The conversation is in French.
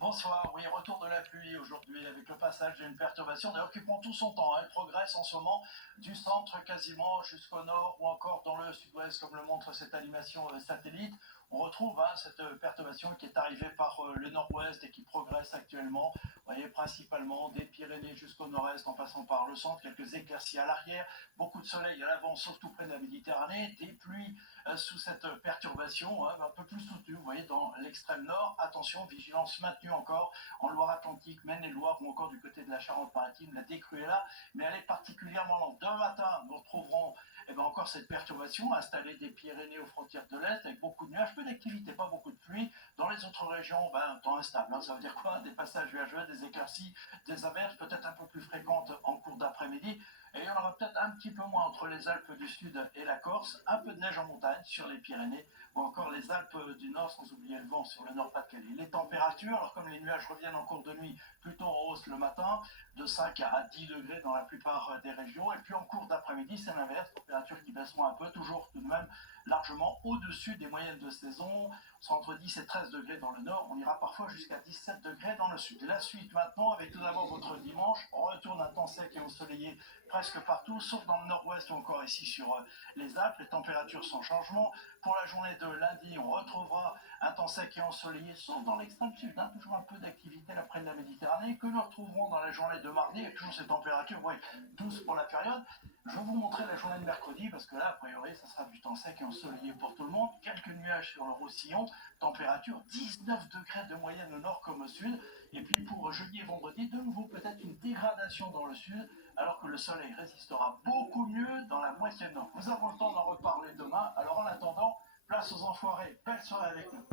Bonsoir, oui, retour de la pluie aujourd'hui avec le passage d'une perturbation d'ailleurs qui prend tout son temps. Elle progresse en ce moment du centre quasiment jusqu'au nord ou encore dans le sud-ouest comme le montre cette animation satellite. On retrouve cette perturbation qui est arrivée par le nord-ouest et qui progresse actuellement. Vous voyez principalement des Pyrénées jusqu'au nord-est en passant par le centre, quelques éclaircies à l'arrière, beaucoup de soleil à l'avant surtout près de la Méditerranée, des pluies sous cette perturbation un peu plus soutenue, vous voyez dans l'extrême nord. Attention, vigilance maintenue encore en Loire-Atlantique, Maine-et-Loire ou encore du côté de la Charente-Maritime, la décrue est là, mais elle est particulièrement lente. Demain matin, nous retrouverons encore cette perturbation installée des Pyrénées aux frontières de l'Est avec beaucoup de nuages, peu d'activité, pas beaucoup de pluie. Dans les autres régions, temps instable. Ça veut dire quoi? Des passages nuageux, des éclaircies, des averses peut-être un peu plus fréquentes en cours d'après-midi. Et il y en aura peut-être un petit peu moins entre les Alpes du Sud et la Corse, un peu de neige en montagne sur les Pyrénées ou encore les Alpes du Nord, sans oublier le vent sur le Nord-Pas-de-Calais. Les températures, alors comme les nuages reviennent en cours de nuit plutôt en hausse le matin, de 5 à 10 degrés dans la plupart des régions, et puis en cours d'après-midi, c'est l'inverse, températures qui baisseront un peu, toujours tout de même largement au-dessus des moyennes de saison, soit entre 10 et 13 degrés dans le nord, on ira parfois jusqu'à 17 degrés dans le sud. La suite maintenant, avec tout d'abord votre dimanche, on retourne un temps sec et ensoleillé presque partout, sauf dans le nord-ouest ou encore ici sur les Alpes, les températures sans changement. Pour la journée de lundi, on retrouvera un temps sec et ensoleillé, sauf dans l'extrême sud, toujours un peu d'activité après de la Méditerranée, que nous retrouverons dans la journée de mardi, avec toujours ces températures, oui, douces pour la période. Je vais vous montrer la journée de mercredi, parce que là, a priori, ça sera du temps sec et ensoleillé pour tout le monde. Quelques nuages sur le Roussillon, température 19 degrés de moyenne au nord comme au sud. Et puis pour jeudi et vendredi, de nouveau peut-être une dégradation dans le sud, alors que le soleil résistera beaucoup mieux dans la moitié nord. Nous avons le temps d'en reparler demain, alors en attendant, place aux enfoirés. Belle soirée avec nous.